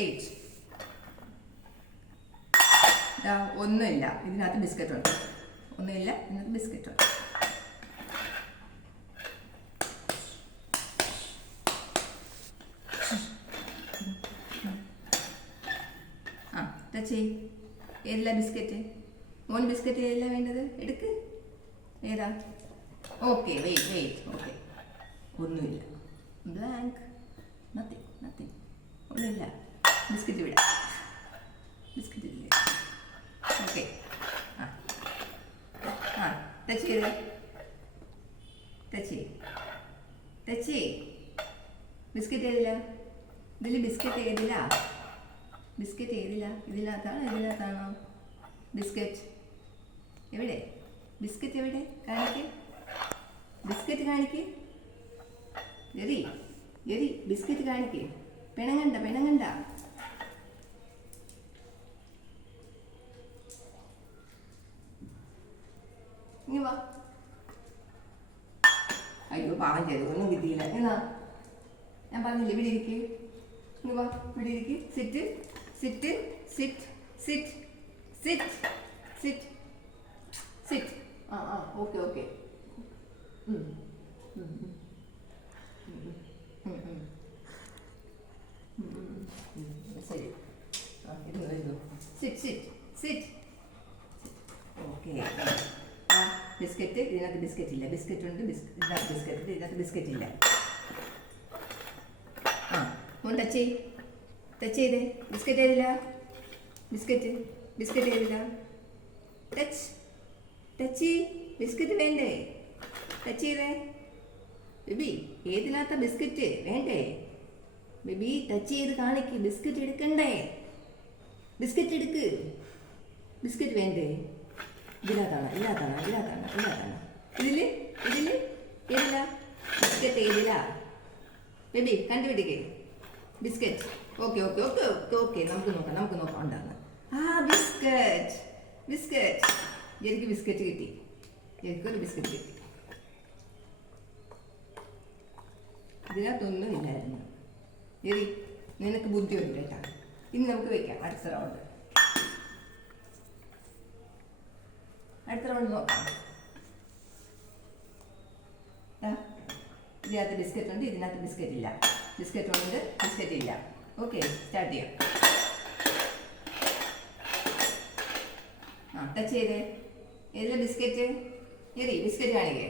8. ഒന്നുമില്ല, ഇതിനകത്ത് ബിസ്ക്കറ്റ് ഉണ്ട്. ഒന്നുമില്ല, ഇതിനകത്ത് ബിസ്ക്കറ്റ് ഉണ്ട്. ടച്ച് ചെയ്. ഏതില്ല ബിസ്ക്കറ്റ്? മോൻ ബിസ്ക്കറ്റ് ഏതില്ല വേണ്ടത്? എടുക്ക്. ഏതാ? Okay, wait. ഓക്കെ, ഒന്നുമില്ല. ബ്ലാങ്ക്. നത്തിങ്. ഒന്നുമില്ല. ബിസ്ക്കറ്റ് വിടാം. ബിസ്ക്കറ്റ് ഇല്ല. ഓക്കെ. ടച്ച് ചെയ്ത്. ബിസ്ക്കറ്റ് ഏതില്ല? ഇതിൽ ബിസ്ക്കറ്റ് ഏതില്ല? ഇതിനകത്താണോ ബിസ്ക്കറ്റ്? എവിടെ ബിസ്ക്കറ്റ്? എവിടെ? കാണിക്ക്. ജെറി, ബിസ്ക്കറ്റ് കാണിക്ക്. പെണങ്ങണ്ട. ഇനി വാ. അയ്യോ, പാവം ചെയ്തു, ഒന്നും കിട്ടിയില്ല. എന്നാ ഞാൻ പറഞ്ഞില്ലേ, ഇവിടെ ഇരിക്ക്. ഇനി വാ, ഇവിടെ ഇരിക്ക്. സിറ്റ്. ഓക്കെ. ശരി. സിറ്റ്. ഓക്കെ. ബിസ്ക്കറ്റ്. ഇതിനകത്ത് ബിസ്ക്കറ്റ് ഇല്ല. ബിസ്ക്കറ്റ് ഉണ്ട്. ഇതിനകത്ത് ബിസ്ക്കറ്റ് ഇല്ല. ടച്ച് ചെയ്തേ. ബിസ്ക്കറ്റ് ഏതില്ല? ബിസ്ക്കറ്റ് ഏതില്ല? ടച്ച്. ബിസ്ക്കറ്റ് വേണ്ടേ? ടച്ച് ചെയ്തേ. ബേബി, ഏതിനകത്ത ബിസ്ക്കറ്റ് വേണ്ടേ? ബേബി, ടച്ച് ചെയ്ത് കാണിക്ക്. ബിസ്ക്കറ്റ് എടുക്കണ്ടേ? ബിസ്ക്കറ്റ് എടുക്ക്. ബിസ്ക്കറ്റ് വേണ്ടേ? ഇതിനകത്താണ്. ഇതില് ഏതില്ല? ബിസ്ക്കറ്റ് ഏതില്ല? ബേബി, കണ്ടുപിടിക്കേ. ബിസ്ക്കറ്റ്. ഓക്കെ. നമുക്ക് നോക്കാം ഉണ്ടാകുന്ന. ബിസ്ക്കറ്റ്. എനിക്ക് ബിസ്ക്കറ്റ് കിട്ടി. എനിക്കൊരു ബിസ്ക്കറ്റ് കിട്ടി. ഇതിനകത്തൊന്നും ഇല്ലായിരുന്നു. എരി, നിനക്ക് ബുദ്ധിയുണ്ട് കേട്ടാ. ഇനി നമുക്ക് വെക്കാം അടുത്ത റൗണ്ട് നോക്കാം. ഇതിനകത്ത് ബിസ്ക്കറ്റ് ഉണ്ട്. ഇതിനകത്ത് ബിസ്ക്കറ്റ് ഇല്ല. ബിസ്ക്കറ്റ് ഉണ്ട്. ബിസ്ക്കറ്റ് ഇല്ല. ഓക്കെ, സ്റ്റാർട്ട് ചെയ്യാം. ടച്ച് ചെയ്തേ. ഏതിലെ ബിസ്ക്കറ്റ്? എറി, ബിസ്ക്കറ്റ് കാണിക്കേ.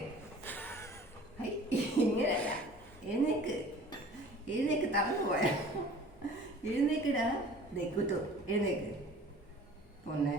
ഇങ്ങനെയല്ല. എഴുന്നേക്ക്. തളർന്നു പോയാ. എഴുന്നേക്കിടാ. എഴുന്നേക്ക് പൊന്നെ.